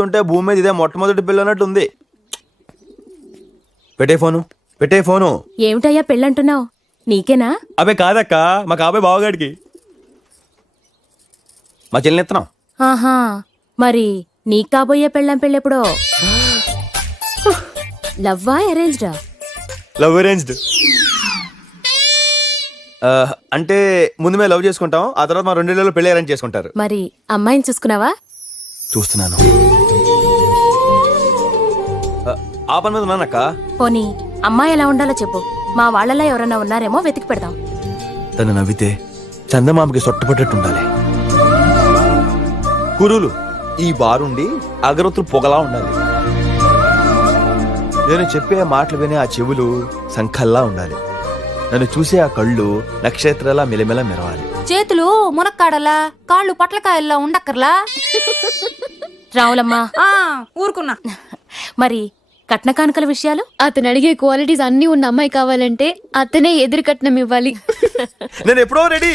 చూస్తుంటే భూమి మీద ఇదే మొట్టమొదటి పెళ్ళి అన్నట్టు ఉంది. పెట్టే ఫోను. ఏమిటయ్యా పెళ్ళంటున్నావు? నీకేనా? అబే కాదక్క, మా కాబోయే బావగాడికి. మా చెల్లిని ఎత్తనాం. ఆహా, మరి నీ కాబోయే పెళ్ళెప్పుడో? లవ్వా అరేంజ్డా? Love arranged. అంటే ముందు మేము లవ్ చేసుకుంటాం, ఆ తర్వాత మా 2 నెలల్లో పెళ్లి అరేంజ్ చేసుకుంటారు. మరి అమ్మాయిని చూసుకున్నావా? చూస్తున్నాను. ఆ పని మీద ఉన్నానక్క. పోనీ అమ్మాయి ఎలా ఉండాలో చెప్పు, మా వాళ్ళలా ఎవరన్నా ఉన్నారేమో వెతికి పెడదాం. తను నవ్వితే చందమామకి సొట్టపట్టట్టు ఉండాలి. కురులు ఈ బారుండి అగరొత్తులు పొగలా ఉండాలి. నేను చెప్పే మాటలు వినే ఆ చెవులు సంఖల్లా ఉండాలి. నన్ను చూసే ఆ కళ్ళు నక్షత్రాల మెలమెల మెరవాలి. చేతులు మునక్కాడలా, కాళ్ళు పట్లకాయల్లా ఉండక్కర్లా. రావులమ్మా, ఊరుకున్నా. మరి కట్న కానుకల విషయాలు? అతను అడిగే క్వాలిటీస్ అన్ని ఉన్న అమ్మాయి కావాలంటే అతనే ఎదురు కట్నం ఇవ్వాలి. నేను ఎప్పుడో రెడీ.